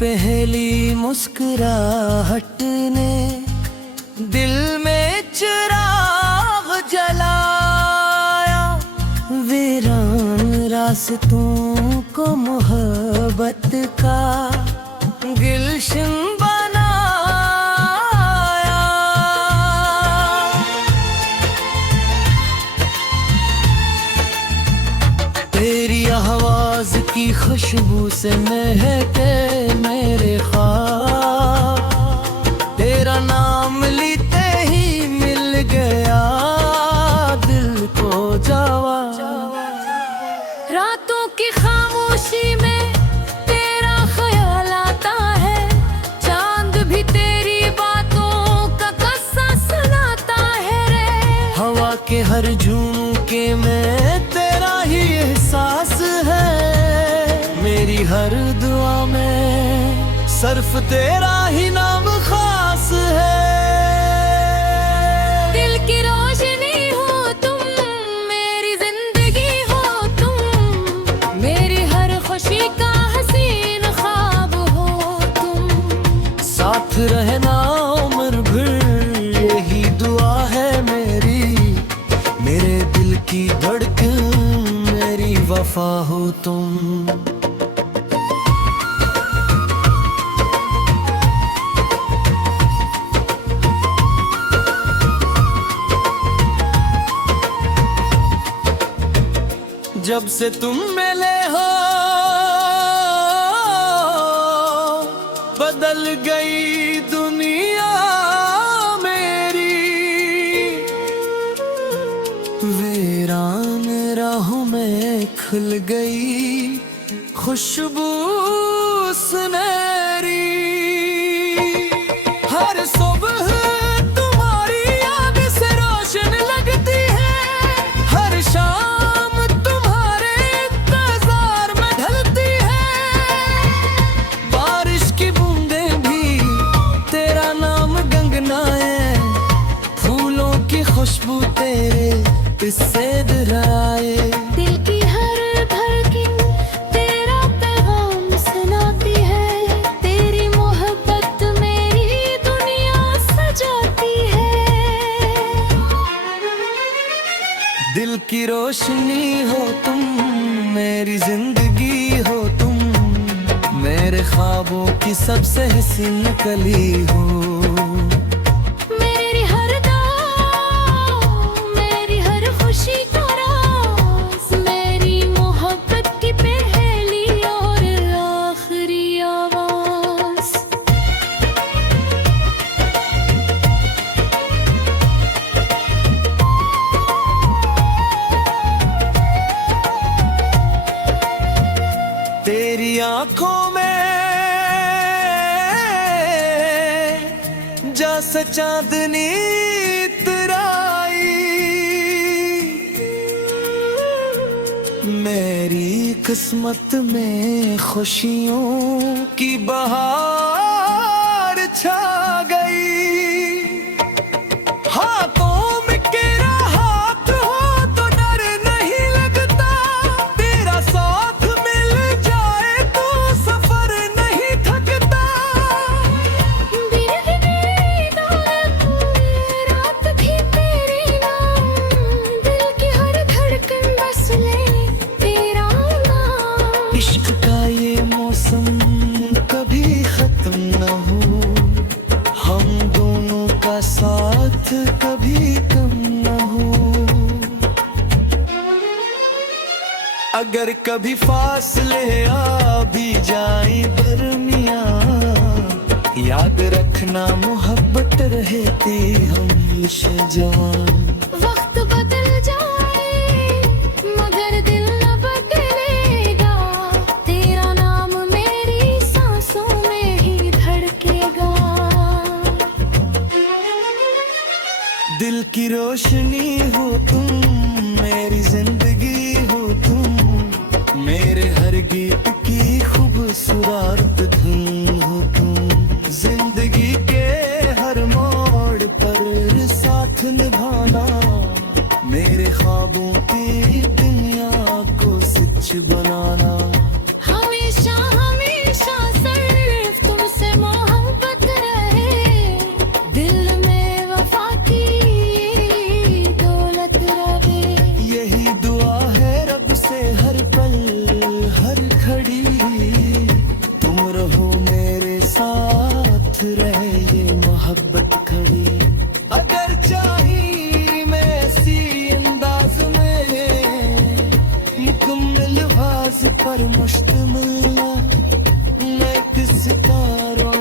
पहली मुस्कुराहट ने दिल में चिराग जलाया। वीरान रास्तों को मोहब्बत का गुलशन बनाया। तेरी आवाज की खुशबू से महके मेरे ख्वाब, तेरा नाम लेते ही मिल गया दिल को जवाब। रातों की खामोशी में तेरा ख्याल आता है, चांद भी तेरी बातों का किस्सा सुनाता है रे। हवा के हर झोंके में तेरा ही एहसास है, मेरी हर दुआ में सिर्फ तेरा ही नाम खास है। दिल की रोशनी हो तुम, मेरी जिंदगी हो तुम, मेरी हर खुशी का हसीन ख्वाब हो तुम। साथ रहना उम्र भर यही दुआ है मेरी, मेरे दिल की धड़कन मेरी वफा हो तुम। जब से तुम मिले हो बदल गई दुनिया मेरी। वीरान राहों में खुल गई खुशबू सुनहरी। हर सुबह तुम्हारी याद से रोशन लगती है, हर शाम तुम्हारे इंतजार में ढलती है। बारिश की बूंदें भी तेरा नाम गंगनाए, फूलों की खुशबू तेरे किस्से दोहराए। दिल की हर धड़कन तेरा पैगाम सुनाती है, तेरी मोहब्बत मेरी दुनिया सजाती है। दिल की रोशनी हो तुम, मेरी जिंदगी हो तुम, मेरे ख्वाबों की सबसे हसीन कली हो। मेरी हर दाग, मेरी हर खुशी का राज, मेरी मोहब्बत की पहली और आखिरी आवाज। तेरी आंखों में जैसे चांदनी इतराई, मेरी किस्मत में खुशियों की बहार छा गई। हाथों में तेरा हाथ हो तो डर नहीं लगता, तेरा साथ मिल जाए तो सफर नहीं थकता। दिन तेरी दौलत, रात भी तेरे नाम, दिल की हर धड़कन बस ले तेरा नाम। इश्क का ये मौसम कभी खत्म न हो, हम दोनों का साथ कभी कम न हो। अगर कभी फासले आ भी जाए दरमियां, याद रखना मोहब्बत रहती हमेशा जवान। वक्त बदल जाए मगर दिल न बदलेगा, तेरा नाम मेरी सांसों में ही धड़केगा। दिल की रोशनी हो तुम, मेरी जिंदगी हो तुम, मेरे हर गीत की खूबसूरत धुन हो तुम। जिंदगी के हर मोड़ पर साथ निभाना, मेरे ख्वाबों की दुनिया को सच बनाना। हमेशा हमेशा सर पर मुश्तमिल मैं किस सितारों